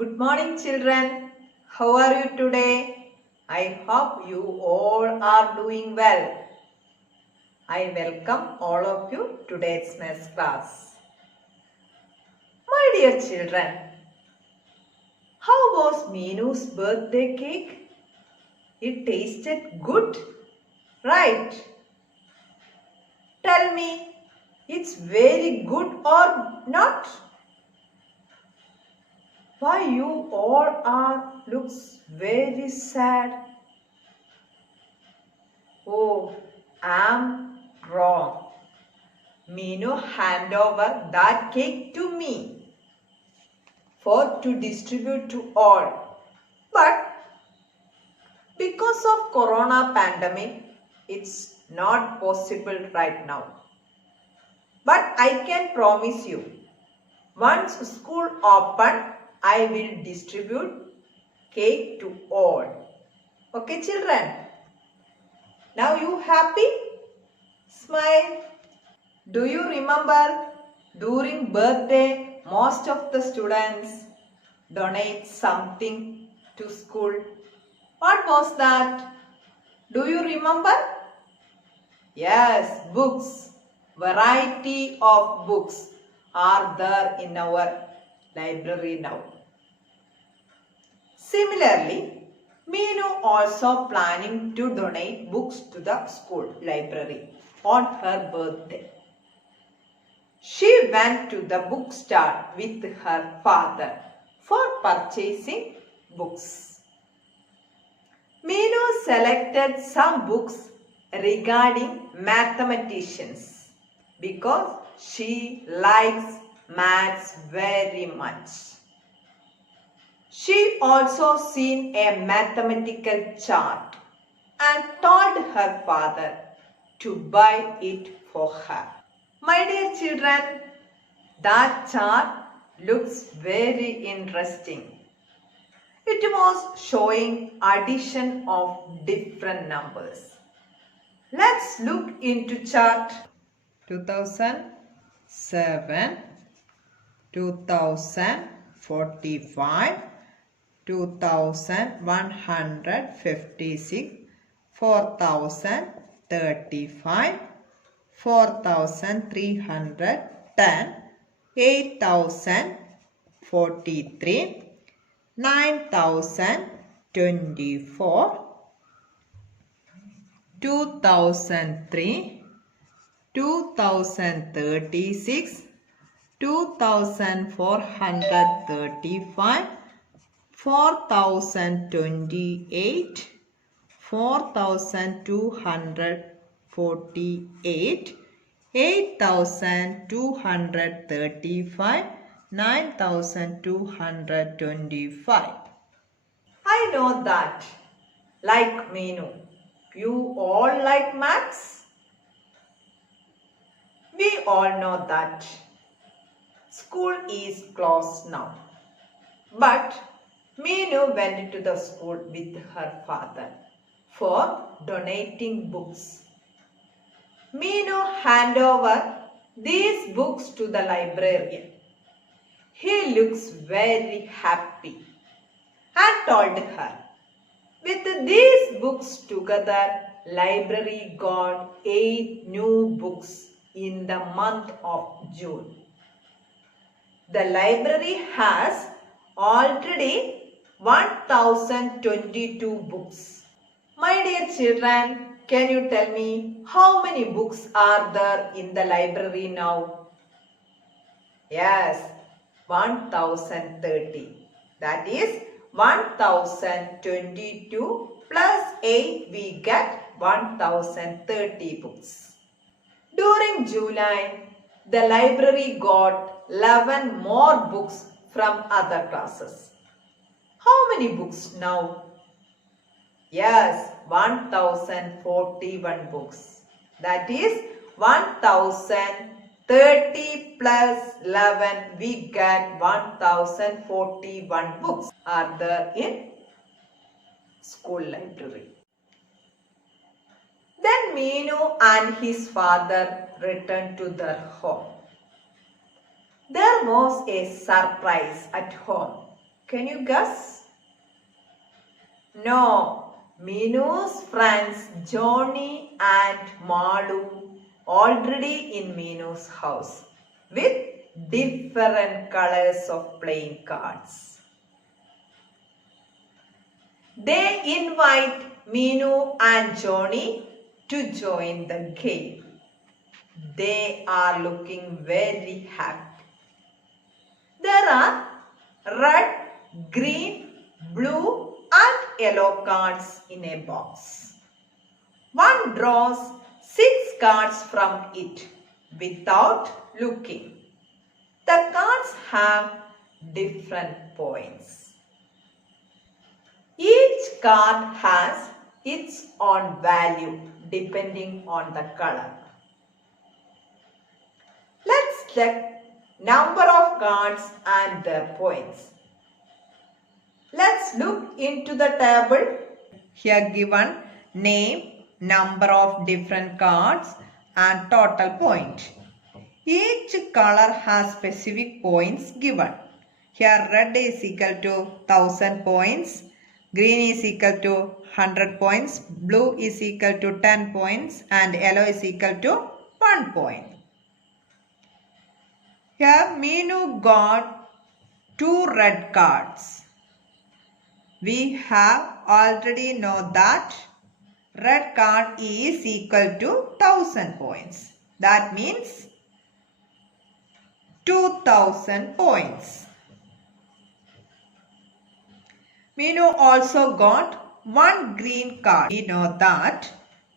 Good morning, children. How are you today? I hope you all are doing well. I welcome all of you to today's math class. My dear children, how was Meenu's birthday cake? It tasted good, right? Tell me, it's very good or not? Why you all are looks very sad? Oh, I'm wrong. Meenu hand over that cake to me for to distribute to all. But because of corona pandemic, it's not possible right now. But I can promise you, once school open, I will distribute cake to all. Okay, children? Now you happy? Smile. Do you remember during birthday most of the students donate something to school? What was that? Do you remember? Yes, books. Variety of books are there in our library now. Similarly, Meenu also planning to donate books to the school library on her birthday. She went to the bookstore with her father for purchasing books. Meenu selected some books regarding mathematicians because she likes maths very much. She also seen a mathematical chart and told her father to buy it for her. My dear children, that chart looks very interesting. It was showing addition of different numbers. Let's look into chart. 2007, 2045, 2156, 4035, 4310, 8043, 9024, 2003, 2036, 2435, 4028, 4248, 8235, 9225. I know that. Like Meenu, you all like maths? We all know that. School is closed now. But Meenu went to the school with her father for donating books. Meenu handed over these books to the librarian. He looks very happy and told her, with these books together, library got 8 new books in the month of June. The library has already 1022 books. My dear children, can you tell me how many books are there in the library now? Yes, 1030. That is 1022 plus 8 we get 1030 books. During July, the library got 11 more books from other classes. How many books now? Yes, 1041 books. That is 1030 plus 11 we get 1041 books are there in school library. Then Meenu and his father returned to their home. There was a surprise at home. Can you guess? No. Minu's friends Johnny and Malu already in Minu's house with different colors of playing cards. They invite Minu and Johnny to join the game. They are looking very happy. There are red, green, blue and yellow cards in a box. One draws 6 cards from it without looking. The cards have different points. Each card has its own value depending on the color. Let's check number of cards and their points. Let's look into the table. Here given name, number of different cards and total point. Each color has specific points given. Here red is equal to 1000 points, green is equal to 100 points, blue is equal to 10 points and yellow is equal to 1 point. Here Minu got 2 red cards. We have already know that red card is equal to 1000 points. That means 2000 points. Minu also got 1 green card. We know that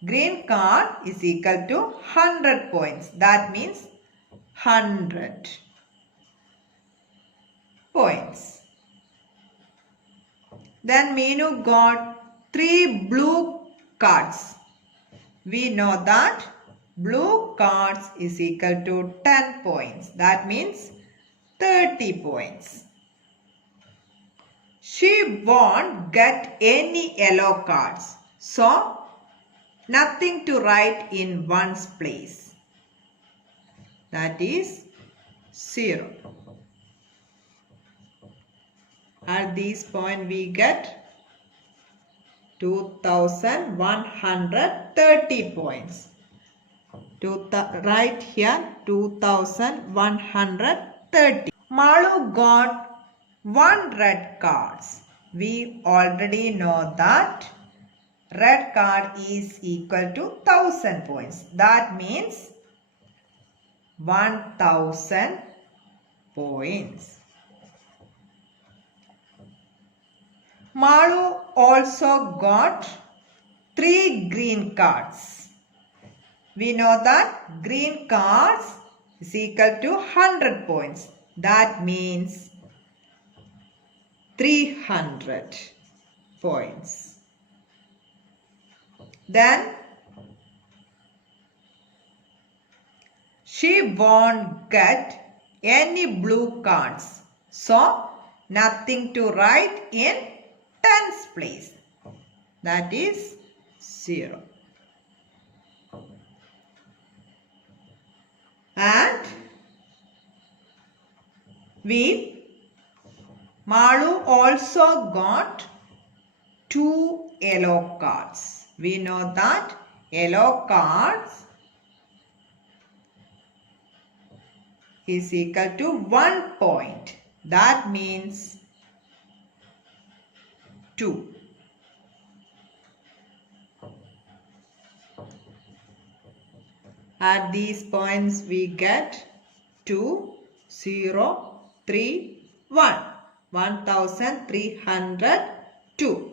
green card is equal to 100 points. That means 100 points. Then Minu got 3 blue cards. We know that blue cards is equal to 10 points. That means 30 points. She won't get any yellow cards. So, nothing to write in one's place. That is 0. At this point we get 2130 points. Right here 2130. Malu got 1 red cards. We already know that red card is equal to 1000 points. That means 1000 points. Malu also got 3 green cards. We know that green cards is equal to 100 points. That means 300 points. Then she won't get any blue cards. So nothing to write in tens place. That is 0. And Malu also got 2 yellow cards. We know that yellow cards is equal to 1 point. That means 2. At these points we get 2, 0, 3, 1. 1302.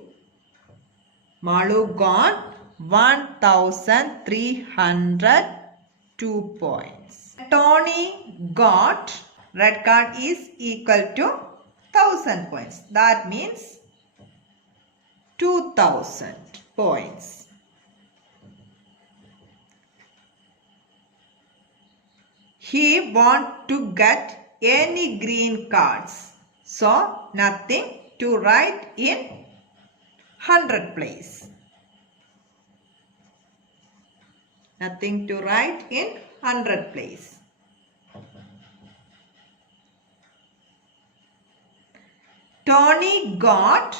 Malu got 1302 points. Tony got red card is equal to 1000 points. That means 2000 points. He want to get any green cards. So nothing to write in 100 place. Nothing to write in 100 place. Tony got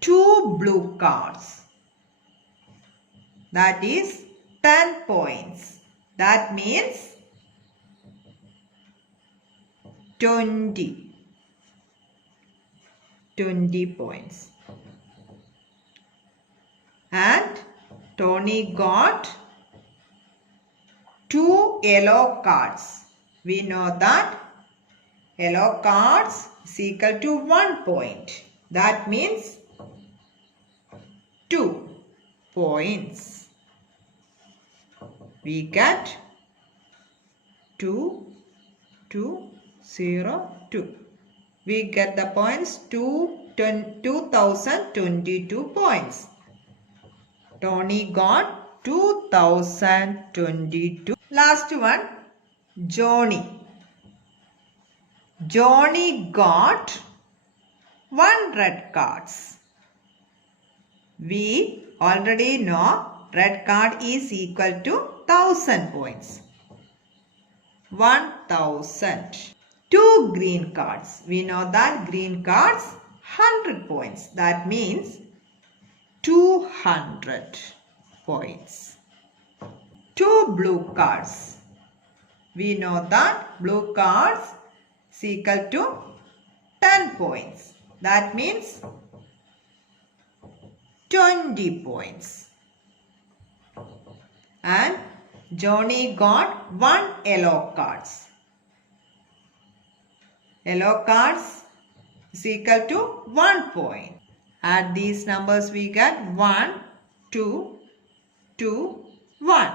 2 blue cards. That is 10 points. That means 20 points. And Tony got 2 yellow cards. We know that yellow cards is equal to 1 point. That means 2 points. We get 2, 2, 0, 2. We get the points 2022 points. Tony got 2022. Last one, Johnny. Johnny got 1 red cards. We already know red card is equal to 1000 points. 1000. 2 green cards. We know that green cards 100 points. That means 200 points. 2 blue cards. We know that blue cards is equal to 10 points. That means 20 points. And Johnny got 1 yellow cards. Yellow cards is equal to 1 point. Add these numbers, we get 1, 2, 2, 1.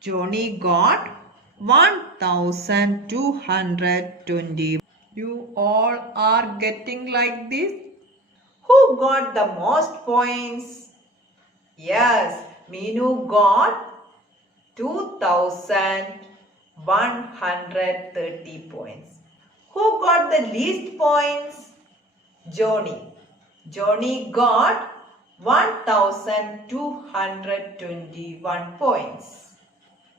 Johnny got 1220. You all are getting like this? Who got the most points? Yes, Meenu got 2130 points. Who got the least points? Johnny. Johnny got 1221 points.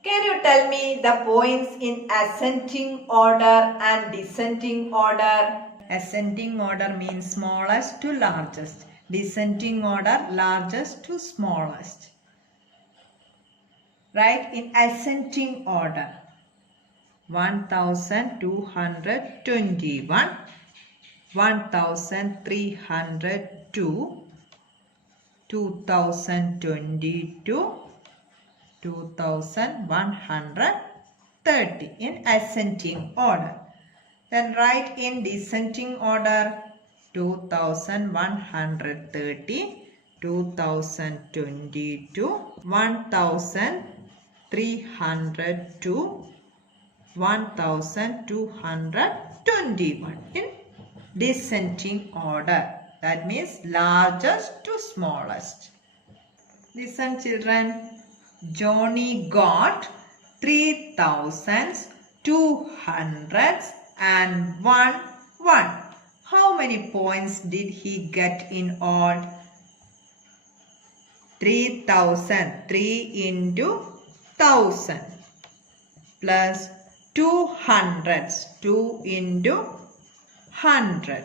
Can you tell me the points in ascending order and descending order? Ascending order means smallest to largest. Descending order, largest to smallest. Right? In ascending order, 1221, 1302, 2022, 2130 in ascending order. Then write in descending order 2130, 2022, 1302, 1221 in descending order. That means largest to smallest. Listen children. Johnny got 3201. How many points did he get in all? 3000. 3 into 1000 plus 200. 2 into 100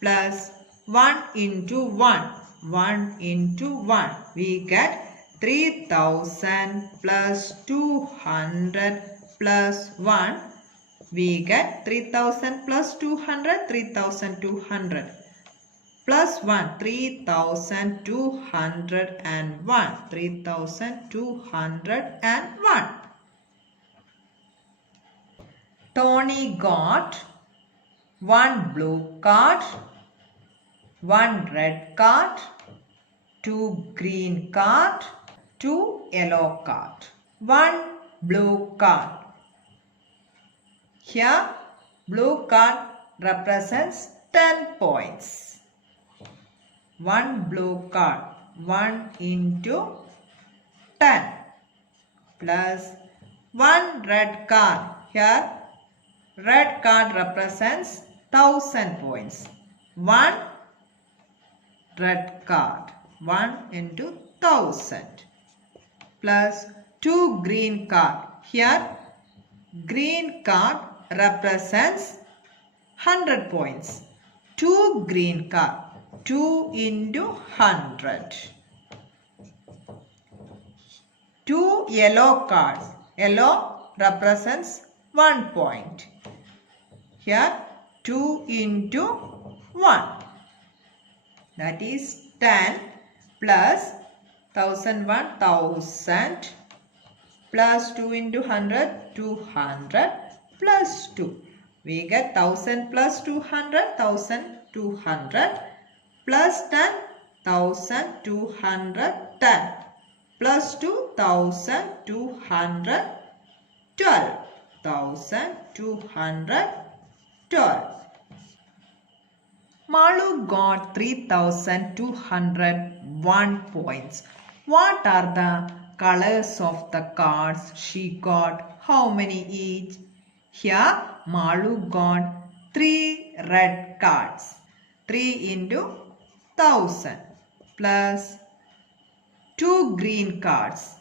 plus 1 into 1. 1 into 1. We get 3000 plus 200 plus 1. We get 3000 plus 200, 3200 plus 1, 3201, 3201. Tony got 1 blue card, 1 red card, 2 green card, 2 yellow card, 1 blue card. Here, blue card represents 10 points. 1 blue card, 1 into 10 plus 1 red card. Here, red card represents 1000 points. 1 red card, 1 into 1000 plus 2 green card. Here, green card represents 100 points. 2 green cards. 2 into 100. 2 yellow cards. Yellow represents 1 point. Here 2 into 1. That is 10 plus 1001, 1000 plus 2 into 100, 200 plus 2. We get 1000 plus 200, 1200 plus 10, 1210 plus 2, 1200, 12,212. Malu got 3,201 points. What are the colors of the cards she got? How many each? Here Malu got 3 red cards. 3 into 1000 plus 2 green cards.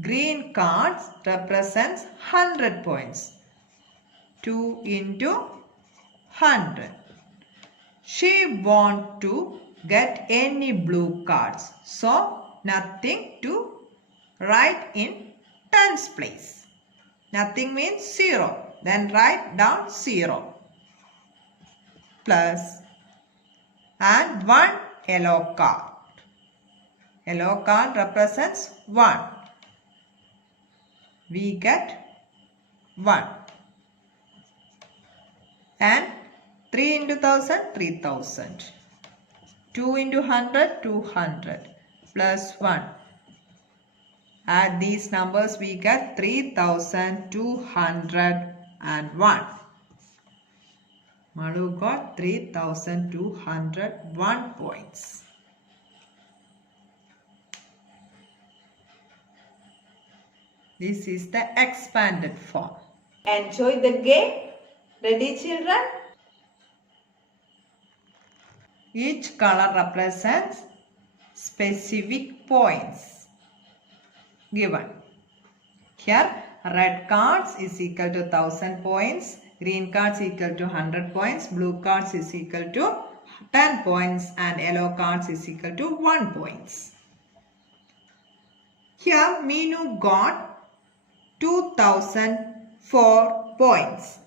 Green cards represents 100 points. 2 into 100. She want to get any blue cards. So nothing to write in tens place. Nothing means 0. Then write down 0. Plus and 1 yellow card. Yellow card represents 1. We get 1. And 3 into 1000, 3000. 2 into 100, 200. Plus 1. Add these numbers, we get 3,201. Malu got 3,201 points. This is the expanded form. Enjoy the game. Ready, children? Each color represents specific points given. Here, red cards is equal to 1000 points, green cards equal to 100 points, blue cards is equal to 10 points, and yellow cards is equal to 1 points. Here, Meenu got 2004 points.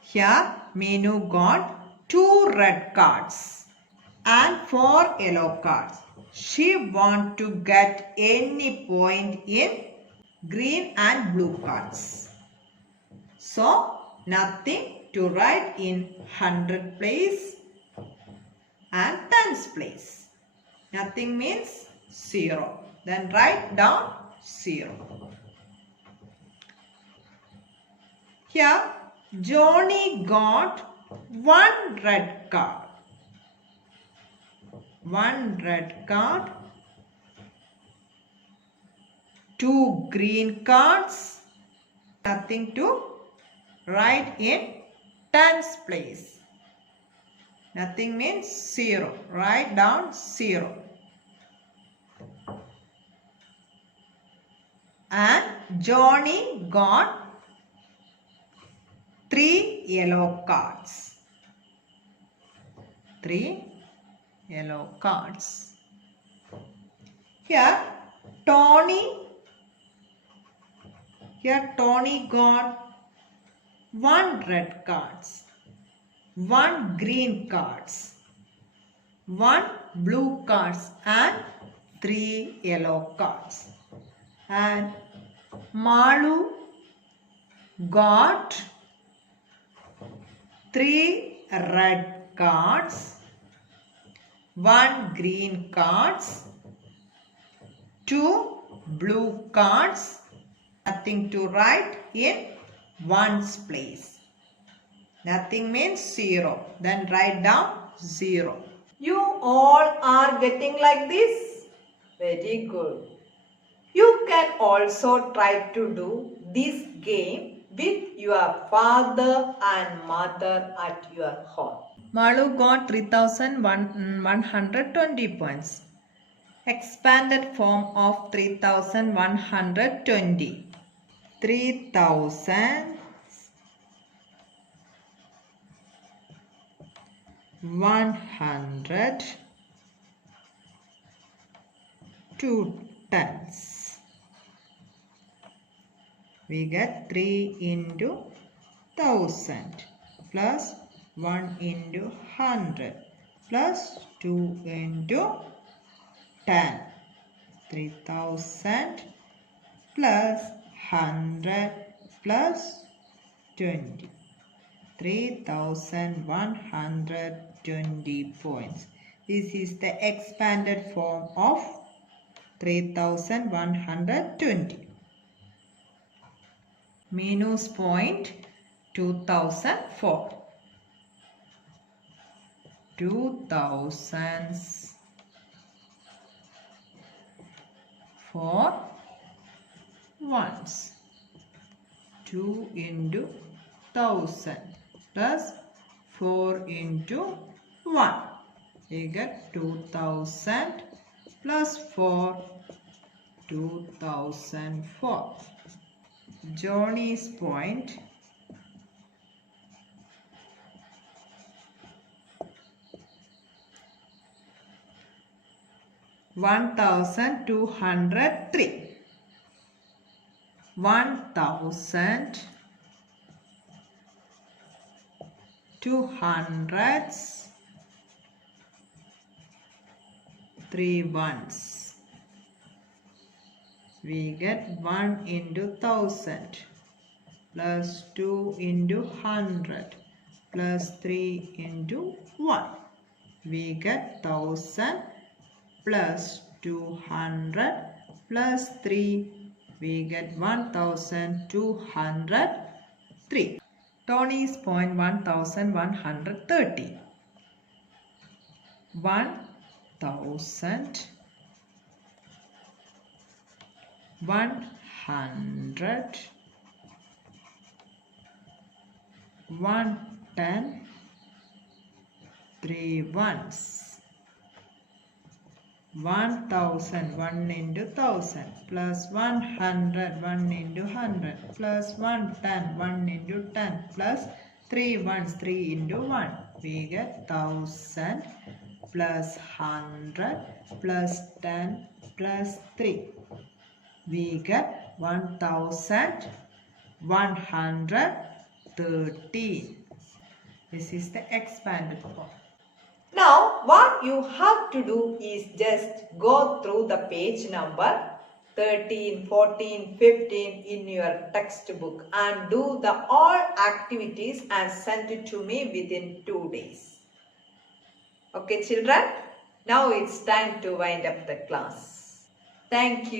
Here, Meenu got 2 red cards and 4 yellow cards. She wants to get any point in green and blue cards. So, nothing to write in 100 place and tens place. Nothing means 0. Then write down 0. Here, Johnny got 1 red card. 1 red card. 2 green cards. Nothing to write in tens place. Nothing means 0. Write down 0. And Johnny got 3 yellow cards. 3 yellow cards. Here Tony got 1 red cards, 1 green cards, 1 blue cards and 3 yellow cards. And Malu got 3 red cards, 1 green cards, 2 blue cards. Nothing to write in ones place. Nothing means 0. Then write down 0. You all are getting like this? Very good. You can also try to do this game with your father and mother at your home. Malu got 3,120 points. Expanded form of 3,120. 3,000 100 2 tens. We get 3 into 1000 plus 1 into 100 plus 2 into 10. 3000 plus 100 plus 20. 3120 points. This is the expanded form of 3120. Minus point 2004. 2000s for ones. 2 into 1000 plus 4 into 1. We get 2000 plus 4, 2004. Johnny's point. 1203. 1000 200s 3 ones. We get 1 into 1000 plus 2 into 100 plus 3 into 1. We get 1000 plus 200 plus 3. We get 1203. Tony's point 1130. 1000 100 110 3 ones. 1000 1 into 1000 plus 100 1 into 100 plus 110 1 into 10 plus 3 ones 3 into 1. We get 1000 plus 100 plus 10 plus 3. We get 1113. This is the expanded form. Now what you have to do is just go through the page number 13, 14, 15 in your textbook and do the all activities and send it to me within 2 days. Okay children, now it's time to wind up the class. Thank you.